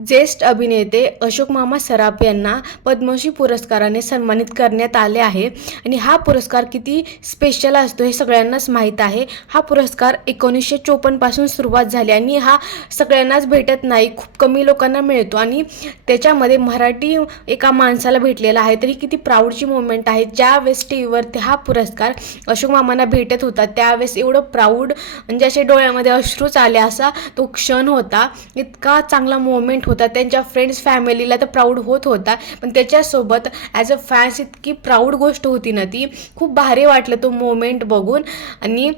ज्येष्ठ अभिनेते अशोक मामा सराफ यांना पद्मश्री पुरस्काराने सन्मानित करण्यात आले आहे. आणि हा पुरस्कार किती स्पेशल असतो हे सगळ्यांनाच माहीत आहे. हा पुरस्कार एकोणीसशे चोपन्नपासून सुरुवात झाली आणि हा सगळ्यांनाच भेटत नाही खूप कमी लोकांना मिळतो. आणि त्याच्यामध्ये मराठी एका माणसाला भेटलेला आहे तरी किती प्राऊडची मुवमेंट आहे. ज्यावेळेस टी व्हीवरती हा पुरस्कार अशोक मामांना भेटत होता त्यावेळेस एवढं प्राऊड म्हणजे असे डोळ्यामध्ये अश्रूच आले असा तो क्षण होता. इतका चांगला मोमेंट होता. त्यांच्या फ्रेंड्स फॅमिलीला तर प्राऊड होत होता. पण त्याच्यासोबत ॲज अ फॅन्स इतकी प्राऊड गोष्ट होती ना ती. खूप भारी वाटलं तो मोमेंट बघून. आणि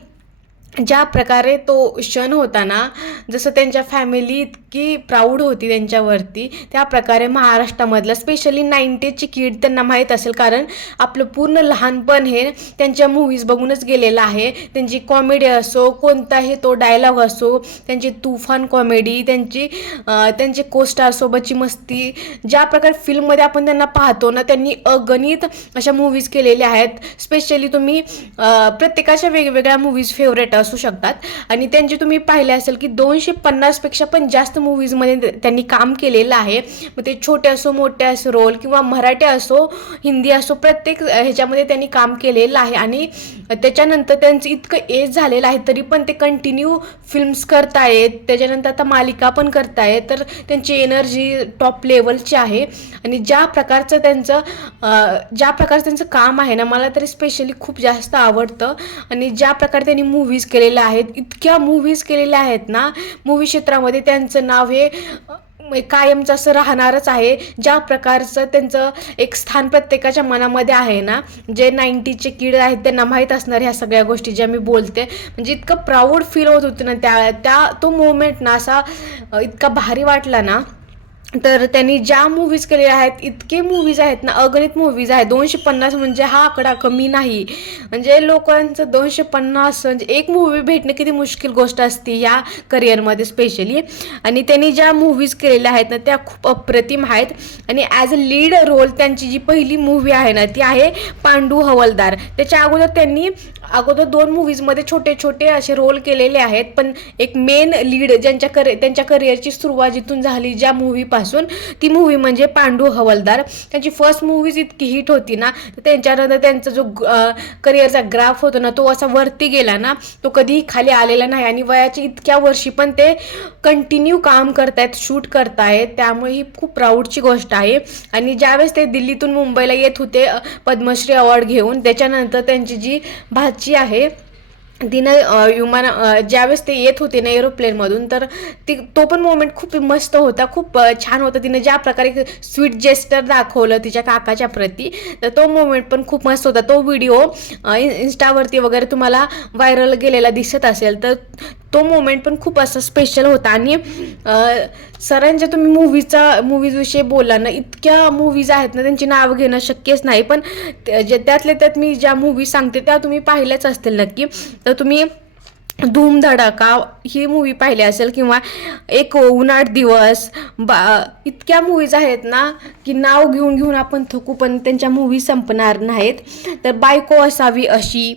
ज्या प्रकारे तो क्षण होता ना जसं त्यांच्या फॅमिली इतकी प्राऊड होती त्यांच्यावरती त्या प्रकारे महाराष्ट्रामधलं स्पेशली नाईन्टीजची किड त्यांना माहीत असेल. कारण आपलं पूर्ण लहानपण हे त्यांच्या मूवीज बघूनच गेलेलं आहे. त्यांची कॉमेडी असो कोणताही तो डायलॉग असो त्यांची तुफान कॉमेडी त्यांची अं, त्यांचे कोस्टारसोबतची मस्ती ज्या प्रकारे फिल्ममध्ये आपण त्यांना पाहतो ना त्यांनी अगणित अशा मूवीज केलेल्या आहेत. स्पेशली तुम्ही प्रत्येकाच्या वेगवेगळ्या मूवीज फेवरेट असू शकतात. आणि त्यांचे तुम्ही पाहिले असेल की दोनशे पन्नासपेक्षा पण जास्त मूवीजमध्ये त्यांनी काम केलेलं आहे. मग ते छोटे असो मोठे असो रोल किंवा मराठी असो हिंदी असो प्रत्येक ह्याच्यामध्ये त्यांनी काम केलेलं आहे. आणि त्याच्यानंतर त्यांचं इतकं एज झालेलं आहे तरी पण ते कंटिन्यू फिल्म्स करतायत. त्याच्यानंतर आता मालिका पण करतायत. तर त्यांची एनर्जी टॉप लेवलची आहे. आणि ज्या प्रकारचं त्यांचं ज्या प्रकारचं त्यांचं काम आहे ना मला तरी स्पेशली खूप जास्त आवडतं. आणि ज्या प्रकारे त्यांनी मूव्हीज केलेल्या आहेत इतक्या मूव्हीज केलेल्या आहेत ना मूवी क्षेत्रामध्ये त्यांचं नाव हे कायमचं असं राहणारच आहे. ज्या प्रकारचं त्यांचं एक स्थान प्रत्येकाच्या मनामध्ये आहे ना जे नाईन्टीचे किड आहेत त्यांना माहीत असणार ह्या सगळ्या गोष्टी ज्या मी बोलते. म्हणजे इतकं प्राऊड फील होत होतं ना त्या त्या तो मुवमेंट ना असा इतका भारी वाटला ना तर त्यांनी ज्या मूवीज केलेल्या आहेत इतके मूवीज आहेत ना अगणित मूवीज आहेत. दोनशे पन्नास म्हणजे हा आकडा कमी नाही. म्हणजे लोकांचं दोनशे पन्नास म्हणजे एक मूवी भेटणं किती मुश्किल गोष्ट असते या करिअरमध्ये स्पेशली आणि त्यांनी ज्या मूवीज केलेल्या आहेत ना त्या खूप अप्रतिम आहेत. आणि ॲज अ लीड रोल त्यांची जी पहिली मूवी आहे ना ती आहे पांडू हवलदार. त्याच्या अगोदर त्यांनी अगोदर दोन मूवीजमध्ये छोटे छोटे असे रोल केलेले आहेत पण एक मेन लीड ज्यांच्या करि त्यांच्या करिअरची सुरुवात जिथून झाली ज्या मूवीपासून ती मूवी म्हणजे पांडू हवलदार. त्यांची फर्स्ट मूवीज इतकी हिट होती ना तर त्यांच्यानंतर त्यांचा जो करिअरचा ग्राफ होतो ना तो असा वरती गेला ना तो कधीही खाली आलेला नाही आणि वयाच्या इतक्या वर्षी पण ते कंटिन्यू काम करतायत शूट करतायत. त्यामुळे ही खूप प्राऊडची गोष्ट आहे. आणि ज्यावेळेस ते दिल्लीतून मुंबईला येत होते पद्मश्री अवॉर्ड घेऊन त्याच्यानंतर त्यांची जी भाच आहे तिनं युमान विमान ज्यावेळेस ते येत होते ना एरोप्लेनमधून तर ती तो पण मोमेंट खूप मस्त होता खूप छान होता. तिनं ज्या प्रकारे स्वीट जेस्टर दाखवलं तिच्या काकाच्या प्रती तर तो मोमेंट पण खूप मस्त होता. तो व्हिडिओ इन्स्टावरती वगैरे तुम्हाला व्हायरल गेलेला दिसत असेल तर तो मोमेंट पण खूप असा स्पेशल होता. आणि सरांच्या तुम्ही मूवीचा मूवीजविषयी बोला ना इतक्या मूवीज आहेत ना त्यांची नावं घेणं शक्यच नाही. पण जे त्यातल्या त्यात मी ज्या मूवी सांगते त्या तुम्ही पाहिल्याच असतील नक्की. तर तुम्ही धूमधडाका ही मूवी पाहिली असेल किंवा एक उन्हाळ दिवस बा इतक्या मूवीज आहेत ना की नाव घेऊन घेऊन आपण थकू पण त्यांच्या मूवी संपणार नाहीत. तर बायको असावी अशी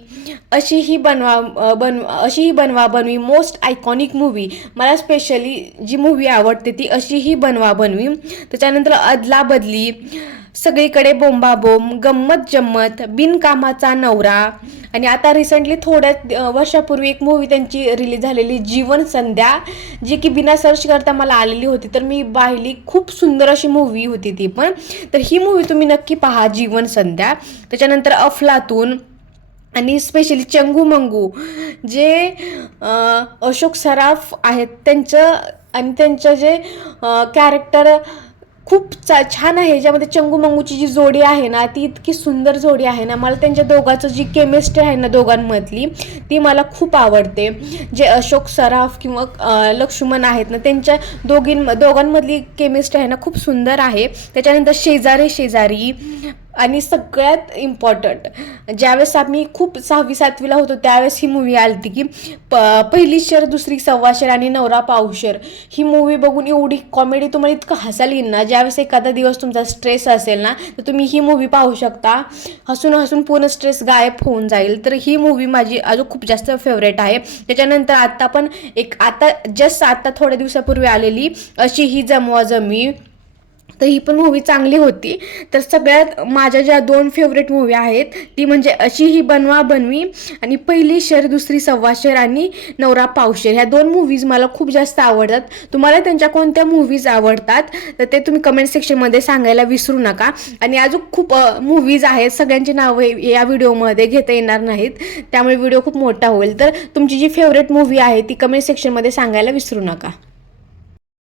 अशी ही बनवा बन अशी ही बनवा बनवी मोस्ट आयकॉनिक मूवी मला स्पेशली जी मूवी आवडते ती अशी ही बनवा बनवी. त्याच्यानंतर अदला बदली सगळीकडे बोंबाबोंब गंमत जम्मत बिनकामाचा नवरा. आणि आता रिसेंटली थोड्या वर्षापूर्वी एक मूवी त्यांची रिलीज झालेली जीवन संध्या जी की बिना सर्च करता मला आलेली होती. तर मी पाहिली खूप सुंदर अशी मूवी होती ती पण. तर ही मूवी तुम्ही नक्की पहा जीवन संध्या. त्याच्यानंतर अफलातून आणि स्पेशली चंगू मंगू जे अशोक सराफ आहेत. त्यांचं आणि त्यांचं जे कॅरेक्टर खूप चा छान आहे. ज्यामध्ये चंगू मंगूची जी जोडी आहे ना ती इतकी सुंदर जोडी आहे ना मला त्यांच्या दोघांचं जी केमिस्ट्री आहे ना दोघांमधली ती मला खूप आवडते. जे अशोक सराफ किंवा लक्ष्मण आहेत ना त्यांच्या दोघीं दोघांमधली केमिस्ट्री आहे ना खूप सुंदर आहे. त्याच्यानंतर शेजारी शेजारी आणि सगळ्यात इम्पॉर्टंट ज्यावेळेस आम्ही खूप सहावी सातवीला होतो त्यावेळेस ही मूवी आली होती की प पहिली शर दुसरी सव्वाशेर आणि नवरा पावशर ही मूवी बघून एवढी कॉमेडी तुम्हाला इतकं हसायला येईल ना ज्यावेळेस एखादा दिवस तुमचा स्ट्रेस असेल ना तर तुम्ही ही मूवी पाहू शकता. हसून हसून पूर्ण स्ट्रेस गायब होऊन जाईल. तर ही मूवी माझी अजून खूप जास्त फेवरेट आहे. त्याच्यानंतर आत्ता पण एक आता जस्ट आत्ता थोड्या दिवसापूर्वी आलेली अशी ही जमवा जमी तर ही पण मूवी चांगली होती. तर सगळ्यात माझ्या ज्या दोन फेवरेट मूवी आहेत ती म्हणजे अशी ही बनवा बनवी आणि पहिली शेर दुसरी सव्वाशेर आणि नवरा पावशेर ह्या दोन मूवीज मला खूप जास्त आवडतात. तुम्हाला त्यांच्या कोणत्या मूवीज आवडतात तर ते तुम्ही कमेंट सेक्शनमध्ये सांगायला विसरू नका. आणि अजून खूप मूवीज आहेत सगळ्यांची नावं या व्हिडिओमध्ये घेता येणार नाहीत. त्यामुळे व्हिडिओ खूप मोठा होईल. तर तुमची जी फेवरेट मूवी आहे ती कमेंट सेक्शनमध्ये सांगायला विसरू नका.